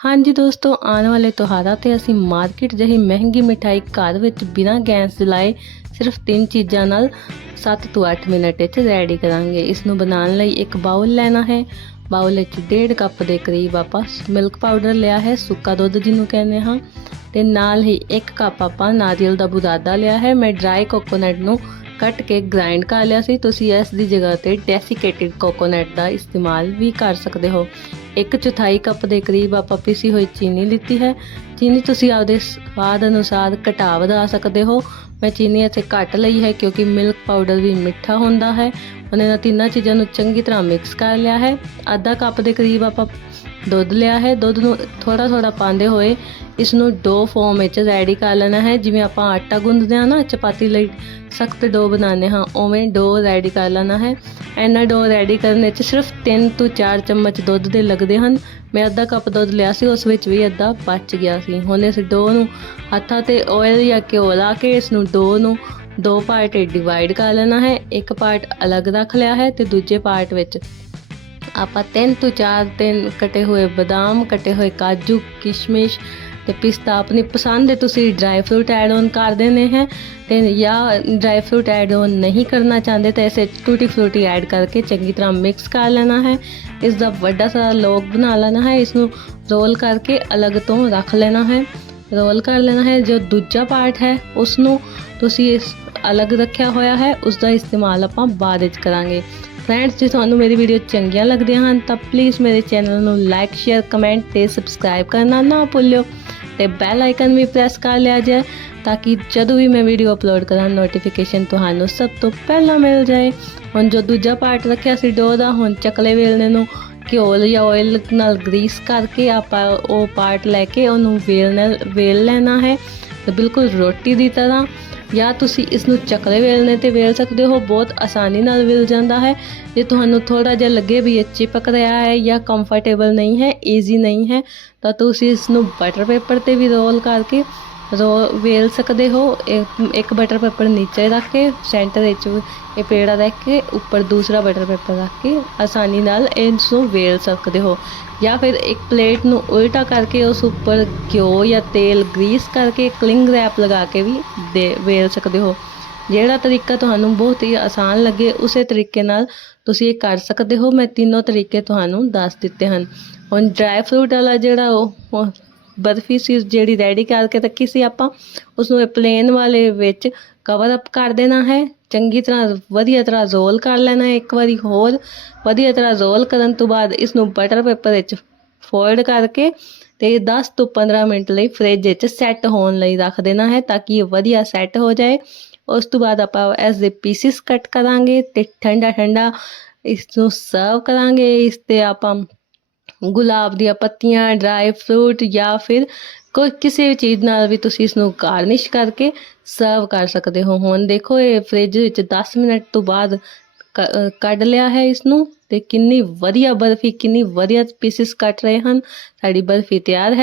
ਹਾਂਜੀ ਦੋਸਤੋ, ਆਉਣ ਵਾਲੇ ਤਿਉਹਾਰਾਂ ਤੇ ਅਸੀਂ ਮਾਰਕੀਟ ਜਿਹੀ ਮਹਿੰਗੀ ਮਿਠਾਈ ਘਰ ਵਿੱਚ ਬਿਨਾਂ ਗੈਸ ਜਲਾਏ ਸਿਰਫ ਤਿੰਨ ਚੀਜ਼ਾਂ ਨਾਲ 7 ਤੋਂ 8 ਮਿੰਟ ਵਿੱਚ ਰੈਡੀ ਕਰਾਂਗੇ। ਇਸ ਨੂੰ ਬਣਾਉਣ ਲਈ ਇੱਕ ਬਾਉਲ ਲੈਣਾ ਹੈ। ਬਾਉਲ ਵਿੱਚ 1.5 ਕੱਪ ਦੇ ਕਰੀਬ ਆਪਾਂ ਮਿਲਕ ਪਾਊਡਰ ਲਿਆ ਹੈ, ਸੁੱਕਾ ਦੁੱਧ ਜਿਹਨੂੰ ਕਹਿੰਦੇ ਹਾਂ ਤੇ ਨਾਲ ਹੀ 1 ਕੱਪ ਆਪਾਂ ਨਾਰੀਅਲ ਦਾ ਬੁਰਾਦਾ ਲਿਆ ਹੈ। ਮੈਂ ਡਰਾਈ ਕੋਕੋਨਟ ਨੂੰ ਕੱਟ ਕੇ ਗ੍ਰਾਈਂਡ ਕਰ ਲਿਆ ਸੀ। ਤੁਸੀਂ ਇਸ ਦੀ ਜਗ੍ਹਾ ਤੇ ਡੈਸੀਕੇਟਿਡ ਕੋਕੋਨਟ ਦਾ ਇਸਤੇਮਾਲ ਵੀ ਕਰ ਸਕਦੇ ਹੋ। ਇੱਕ ਚੌਥਾਈ ਕੱਪ ਦੇ ਕਰੀਬ ਆਪਾਂ ਪੀਸੀ ਹੋਈ ਚੀਨੀ ਲਿੱਤੀ ਹੈ। ਚੀਨੀ ਤੁਸੀਂ ਆਪਦੇ ਸਵਾਦ ਅਨੁਸਾਰ ਘਟਾ ਵਧਾ ਸਕਦੇ ਹੋ। ਮੈਂ ਚੀਨੀ ਇੱਥੇ ਘੱਟ ਲਈ ਹੈ ਕਿਉਂਕਿ ਮਿਲਕ ਪਾਊਡਰ ਵੀ ਮਿੱਠਾ ਹੁੰਦਾ ਹੈ। ਉਹਨੇ ਇਹਨਾਂ ਤਿੰਨਾਂ ਚੀਜ਼ਾਂ ਨੂੰ ਚੰਗੀ ਤਰ੍ਹਾਂ ਮਿਕਸ ਕਰ ਲਿਆ ਹੈ। ਅੱਧਾ ਕੱਪ ਦੇ ਕਰੀਬ ਆਪਾਂ ਦੁੱਧ ਲਿਆ ਹੈ। ਦੁੱਧ ਨੂੰ ਥੋੜਾ ਥੋੜਾ ਪਾਉਂਦੇ ਹੋਏ ਇਸ ਨੂੰ ਡੋ ਫੋਮ ਵਿੱਚ ਰੈਡੀ ਕਰ ਲੈਣਾ ਹੈ। ਜਿਵੇਂ ਆਪਾਂ ਆਟਾ ਗੁੰਦਦੇ ਹਾਂ ਨਾ, ਚਪਾਤੀ ਲਈ ਸਖਤ ਡੋ ਬਣਾਉਂਦੇ ਹਾਂ, ਉਵੇਂ ਡੋ ਰੈਡੀ ਕਰ ਲੈਣਾ ਹੈ। ਇਹਨਾਂ ਡੋ ਰੈਡੀ ਕਰਨ ਵਿੱਚ ਸਿਰਫ 3 ਤੋਂ 4 ਚਮਚ ਦੁੱਧ ਦੇ ਲੱਗਦੇ ਹਨ। ਮੈਂ ਅੱਧਾ ਕੱਪ ਦੁੱਧ ਲਿਆ ਸੀ, ਉਸ ਵਿੱਚ ਵੀ ਅੱਧਾ ਬਚ ਗਿਆ ਸੀ। ਹੁਣ ਇਸ ਡੋ ਨੂੰ ਹੱਥਾਂ ਤੇ ਆਇਲ ਜਾਂ ਘਿਓ ਲਾ ਕੇ ਇਸ ਨੂੰ ਡੋ ਨੂੰ ਦੋ ਪਾਰਟ ਡਿਵਾਈਡ ਕਰ ਲੈਣਾ ਹੈ। ਇੱਕ ਪਾਰਟ ਅਲੱਗ ਰੱਖ ਲਿਆ ਹੈ ਤੇ ਦੂਜੇ ਪਾਰਟ ਵਿੱਚ ਆਪਾਂ ਤਿੰਨ ਤੋਂ ਚਾਰ ਤਿੰਨ ਕਟੇ ਹੋਏ ਬਦਾਮ, ਕਟੇ ਹੋਏ ਕਾਜੂ, ਕਿਸ਼ਮਿਸ਼ ਤੇ ਪਿਸਤਾ ਆਪਣੀ ਪਸੰਦ ਦੇ ਤੁਸੀਂ ਡਰਾਈ ਫਰੂਟ ਐਡ ਔਨ ਕਰ ਦੇਣੇ ਹੈ ਤੇ ਜਾਂ ਡਰਾਈ ਫਰੂਟ ਐਡ ਔਨ ਨਹੀਂ ਕਰਨਾ ਚਾਹੁੰਦੇ ਤਾਂ ਇਸੇ ਟੂਟੀ ਫਰੂਟੀ ਐਡ ਕਰਕੇ ਚੰਗੀ ਤਰ੍ਹਾਂ ਮਿਕਸ ਕਰ ਲੈਣਾ ਹੈ। ਇਸ ਦਾ ਵੱਡਾ ਸਾਰਾ ਲੋਕ ਬਣਾ ਲੈਣਾ ਹੈ ਇਸ ਨੂੰ ਰੋਲ ਕਰਕੇ ਅਲੱਗ ਤੋਂ ਰੱਖ ਲੈਣਾ ਹੈ। ਰੋਲ ਕਰ ਲੈਣਾ ਹੈ, ਜੋ ਦੂਜਾ ਪਾਰਟ ਹੈ ਉਸ ਨੂੰ ਤੁਸੀਂ ਇਸ ਅਲੱਗ ਰੱਖਿਆ ਹੋਇਆ ਹੈ ਉਸ ਦਾ ਇਸਤੇਮਾਲ ਆਪਾਂ ਬਾਅਦ ਵਿੱਚ ਕਰਾਂਗੇ। ਫਰੈਂਡਸ, ਜੇ ਤੁਹਾਨੂੰ ਮੇਰੀ ਵੀਡੀਓ ਚੰਗੀਆਂ ਲੱਗਦੀਆਂ ਹਨ, ਤਾਂ ਪਲੀਜ਼ ਮੇਰੇ ਚੈਨਲ ਨੂੰ ਲਾਈਕ ਸ਼ੇਅਰ ਕਮੈਂਟ ਤੇ ਸਬਸਕ੍ਰਾਈਬ ਕਰਨਾ ਨਾ ਭੁੱਲਿਓ ਤੇ ਬੈਲ ਆਈਕਨ ਵੀ ਪ੍ਰੈਸ ਕਰ ਲਿਆ ਜਾਏ ਤਾਂ ਕਿ ਜਦੋਂ ਵੀ ਮੈਂ ਵੀਡੀਓ ਅਪਲੋਡ ਕਰਾਂ ਨੋਟੀਫਿਕੇਸ਼ਨ ਤੁਹਾਨੂੰ ਸਭ ਤੋਂ ਪਹਿਲਾਂ ਮਿਲ ਜਾਏ। ਹੁਣ ਜੋ ਦੂਜਾ ਪਾਰਟ ਰੱਖਿਆ ਸੀ ਡੋ ਦਾ, ਹੁਣ ਚਕਲੇ ਵੇਲਣੇ ਨੂੰ ਘਿਓ ਜਾਂ ਆਇਲ ਨਾਲ ਗਰੀਸ ਕਰਕੇ ਆਪਾਂ ਉਹ ਪਾਰਟ ਲੈ ਕੇ ਉਹਨੂੰ ਵੇਲ ਵੇਲ ਲੈਣਾ ਹੈ ਬਿਲਕੁਲ ਰੋਟੀ ਦੀ ਤਰ੍ਹਾਂ। ਜਾਂ ਤੁਸੀਂ ਇਸ ਨੂੰ ਚੱਕਲੇ ਵੇਲਣੇ ਤੇ ਵੇਲ ਸਕਦੇ ਹੋ, ਬਹੁਤ ਆਸਾਨੀ ਨਾਲ ਵੇਲ ਜਾਂਦਾ ਹੈ। ਜੇ ਤੁਹਾਨੂੰ ਥੋੜਾ ਜਿਹਾ ਲੱਗੇ ਵੀ ਇਹ ਚਿਪਕ ਰਿਹਾ ਹੈ ਜਾਂ ਕੰਫਰਟੇਬਲ ਨਹੀਂ ਹੈ ਈਜ਼ੀ ਨਹੀਂ ਹੈ, ਤਾਂ ਤੁਸੀਂ ਇਸ ਨੂੰ ਬਟਰ ਪੇਪਰ ਤੇ ਵੀ ਰੋਲ ਕਰਕੇ ਰੋ ਵੇਲ ਸਕਦੇ ਹੋ, ਇੱਕ- ਬਟਰ ਪੇਪਰ ਨੀਚੇ ਰੱਖ ਕੇ ਸੈਂਟਰ ਵਿੱਚ ਇਹ ਪੇੜਾ ਰੱਖ ਕੇ, ਉੱਪਰ ਦੂਸਰਾ ਬਟਰ ਪੇਪਰ ਰੱਖ ਕੇ, ਆਸਾਨੀ ਨਾਲ ਇਸ ਨੂੰ ਵੇਲ ਸਕਦੇ ਹੋ। ਜਾਂ ਫਿਰ ਇੱਕ ਪਲੇਟ ਨੂੰ ਉਲਟਾ ਕਰਕੇ ਉਸ ਉੱਪਰ ਘਿਓ ਜਾਂ ਤੇਲ ਗਰੀਸ ਕਰਕੇ ਕਲਿੰਗ ਰੈਪ ਲਗਾ ਕੇ ਵੀ ਦੇ, ਵੇਲ ਸਕਦੇ ਹੋ। ਜਿਹੜਾ ਤਰੀਕਾ ਤੁਹਾਨੂੰ ਬਹੁਤ ਹੀ ਆਸਾਨ ਲੱਗੇ, ਉਸੇ ਤਰੀਕੇ ਨਾਲ ਤੁਸੀਂ ਇਹ ਕਰ ਸਕਦੇ ਹੋ। ਮੈਂ ਤਿੰਨੋਂ ਤਰੀਕੇ ਤੁਹਾਨੂੰ ਦੱਸ ਦਿੱਤੇ ਹਨ। ਹੁਣ ਡਰਾਈ ਫਰੂਟ ਵਾਲਾ ਜਿਹੜਾ ਉਹ ਬਰਫੀ ਸੀ ਜਿਹੜੀ ਰੈਡੀ ਕਰਕੇ ਰੱਖੀ ਸੀ ਆਪਾਂ ਉਸ ਨੂੰ ਪਲੇਨ ਵਾਲੇ ਵਿੱਚ ਕਵਰ ਅਪ ਕਰ ਦੇਣਾ ਹੈ। ਚੰਗੀ ਤਰ੍ਹਾਂ ਵਧੀਆ ਤਰ੍ਹਾਂ ਰੋਲ ਕਰ ਲੈਣਾ ਹੈ ਇੱਕ ਵਾਰੀ ਹੋਰ। ਵਧੀਆ ਤਰ੍ਹਾਂ ਰੋਲ ਕਰਨ ਤੋਂ ਬਾਅਦ ਇਸ ਨੂੰ ਬਟਰ ਪੇਪਰ ਵਿੱਚ ਫੋਲਡ ਕਰਕੇ ਤੇ 10 ਤੋਂ 15 ਮਿੰਟ ਲਈ ਫ੍ਰਿਜ ਵਿੱਚ ਸੈੱਟ ਹੋਣ ਲਈ ਰੱਖ ਦੇਣਾ ਹੈ ਤਾਂ ਕਿ ਇਹ ਵਧੀਆ ਸੈੱਟ ਹੋ ਜਾਏ। ਉਸ ਤੋਂ ਬਾਅਦ ਆਪਾਂ ਇਸ ਦੇ ਪੀਸਿਸ ਕੱਟ ਕਰਾਂਗੇ ਤੇ ਠੰਡਾ ਠੰਡਾ ਇਸ ਨੂੰ ਸਰਵ ਕਰਾਂਗੇ। ਇਸ ਤੇ ਆਪਾਂ ਗੁਲਾਬ ਦੀਆਂ ਪੱਤੀਆਂ ਡਰਾਈ ਫਰੂਟ ਜਾਂ ਫਿਰ ਕੋਈ ਕਿਸੇ ਵੀ ਚੀਜ਼ ਨਾਲ ਵੀ ਤੁਸੀਂ ਇਸ ਨੂੰ ਗਾਰਨਿਸ਼ ਕਰਕੇ ਸਰਵ ਕਰ ਸਕਦੇ ਹੋ। ਹੁਣ ਦੇਖੋ, ਇਹ ਫ੍ਰਿਜ ਵਿੱਚ 10 ਮਿੰਟ ਤੋਂ ਬਾਅਦ ਕ- ਕੱਢ ਲਿਆ ਹੈ ਇਸ ਨੂੰ ਤੇ ਕਿੰਨੀ ਵਧੀਆ ਬਰਫੀ, ਕਿੰਨੀ ਵਧੀਆ ਪੀਸਿਸ ਕੱਟ ਰਹੇ ਹਨ। ਸਾਡੀ ਬਰਫੀ ਤਿਆਰ ਹੈ।